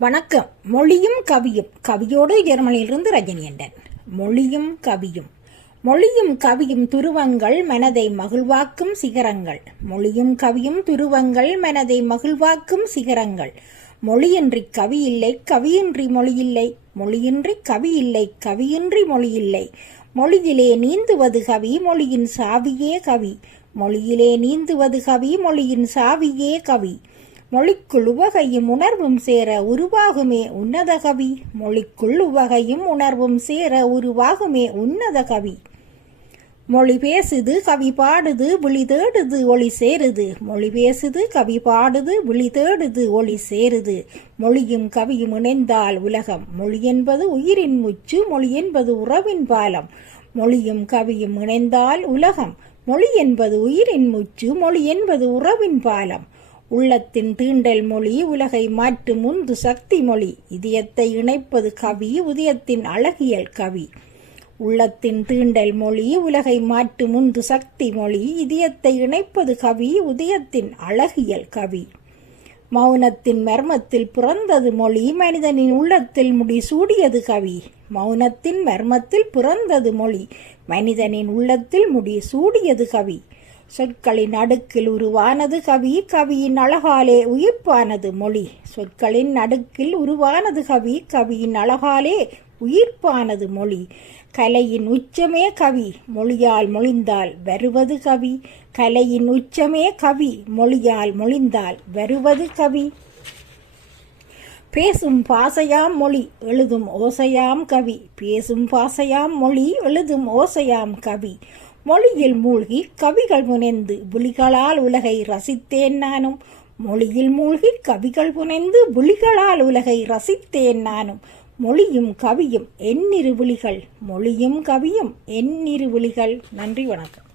வணக்கம். மொழியும் கவியும். கவியோடு ஜெர்மனியிலிருந்து ரஜினியண்டன் மொழியும் கவியும். மொழியும் கவியும் துருவங்கள் மனதை மகிழ்வாக்கும் சிகரங்கள். மொழியும் கவியும் துருவங்கள் மனதை மகிழ்வாக்கும் சிகரங்கள். மொழியின்றி கவி இல்லை கவியின்றி மொழி இல்லை. மொழியின்றி கவி இல்லை கவியின்றி மொழி இல்லை. மொழியிலே நீந்துவது கவி மொழியின் சாவியே கவி. மொழியிலே நீந்துவது கவி மொழியின் சாவியே கவி. மொழிக்குள் உவகையும் உணர்வும் சேர உருவாகுமே உன்னத கவி. மொழிக்குள் உவகையும் உணர்வும் சேர உருவாகுமே உன்னத கவி. மொழி பேசுது கவி பாடுது விழி தேடுது ஒளி சேருது. மொழி பேசுது கவி பாடுது விழி தேடுது ஒளி சேருது. மொழியும் கவியும் இணைந்தால் உலகம். மொழி என்பது உயிரின் முச்சு மொழி என்பது உறவின் பாலம். மொழியும் கவியும் இணைந்தால் உலகம். மொழி என்பது உயிரின் முச்சு மொழி என்பது உறவின் பாலம். உள்ளத்தின் தீண்டல் மொழி உலகை மாற்று முந்து சக்தி மொழி. இதயத்தை இணைப்பது கவி உதயத்தின் அழகியல் கவி. உள்ளத்தின் தீண்டல் மொழி உலகை மாற்று முந்து சக்தி மொழி. இதயத்தை இணைப்பது கவி உதயத்தின் அழகியல் கவி. மௌனத்தின் மர்மத்தில் பிறந்தது மொழி. மனிதனின் உள்ளத்தில் முடி சூடியது கவி. மௌனத்தின் மர்மத்தில் பிறந்தது மொழி. மனிதனின் உள்ளத்தில் முடி சூடியது கவி. சொற்களின் அடுக்கில் உருவானது கவி. கவியின் அழகாலே உயிர்ப்பானது மொழி. சொற்களின் அடுக்கில் உருவானது கவி. கவியின் அழகாலே உயிர்ப்பானது மொழி. கலையின் உச்சமே கவி. மொழியால் மொழிந்தால் வருவது கவி. கலையின் உச்சமே கவி. மொழியால் மொழிந்தால் வருவது கவி. பேசும் பாசையாம் மொழி எழுதும் ஓசையாம் கவி. பேசும் பாசையாம் மொழி எழுதும் ஓசையாம் கவி. மொழியில் மூழ்கி கவிகள் முனைந்து புலிகளால் உலகை ரசித்தேன் நானும். மொழியில் மூழ்கி கவிகள் புனைந்து புலிகளால் உலகை ரசித்தேன் நானும். மொழியும் கவியும் எண்ணிரு விழிகள் மொழியும் கவியும் எண்ணிரு விழிகள் நன்றி வணக்கம்.